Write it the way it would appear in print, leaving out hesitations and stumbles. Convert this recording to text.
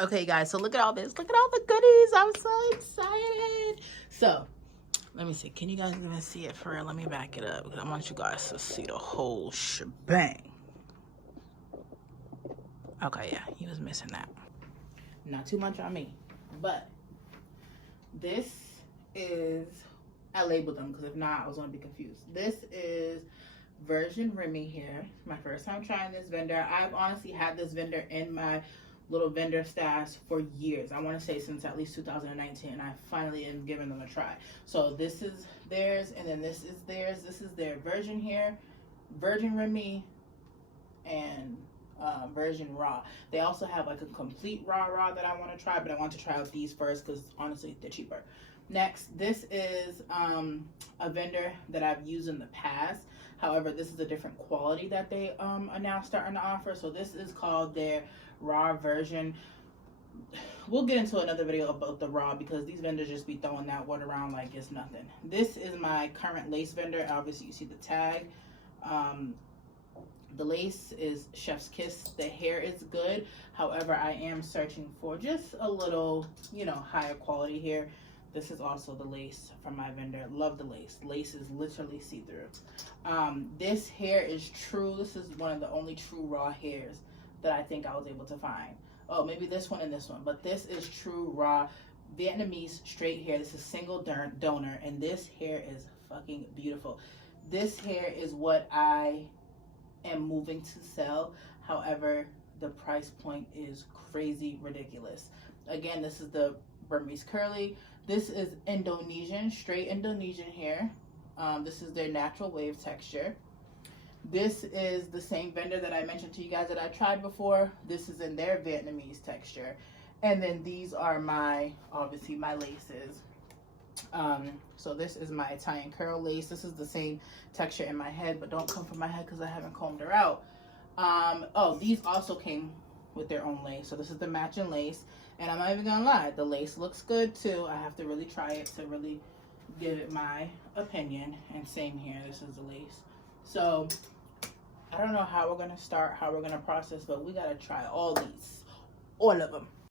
Okay, guys, so look at all this. Look at all the goodies. I'm so excited. So, let me see. Can you guys even see it for real? Let me back it up because I want you guys to see the whole shebang. Okay, yeah, he was missing that. Not too much on me. But this is, I labeled them because if not, I was going to be confused. This is Virgin Remy here. My first time trying this vendor. I've honestly had this vendor in my little vendor stash for years. I want to say since at least 2019, and I finally am giving them a try. So this is theirs, and then this is theirs. This is their Virgin here, Virgin Remy, and Virgin Raw. They also have like a complete raw that I want to try, but I want to try out these first because honestly they're cheaper. Next, this is a vendor that I've used in the past. However, this is a different quality that they are now starting to offer. So this is called their Raw version. We'll get into another video about the Raw because these vendors just be throwing that word around like it's nothing. This is my current lace vendor. Obviously, you see the tag. The lace is Chef's Kiss. The hair is good. However, I am searching for just a little, you know, higher quality hair. This is also the lace from my vendor. Love the lace. Lace is literally see-through. This hair is true. This is one of the only true raw hairs that I think I was able to find. Oh, maybe this one and this one. But this is true raw Vietnamese straight hair. This is single donor. And this hair is fucking beautiful. This hair is what I am moving to sell. However, the price point is crazy ridiculous. Again, this is the Burmese curly. This is Indonesian, straight Indonesian hair. This is their natural wave texture. This is the same vendor that I mentioned to you guys that I tried before. This is in their Vietnamese texture. And then these are my, obviously my laces. So this is my Italian curl lace. This is the same texture in my head, but don't come from my head because I haven't combed her out. Oh, these also came with their own lace. So this is the matching lace. And I'm not even gonna lie, the lace looks good too. I have to really try it to really give it my opinion. And same here, this is the lace. So I don't know how we're gonna start, how we're gonna process, but we gotta try all these, all of them.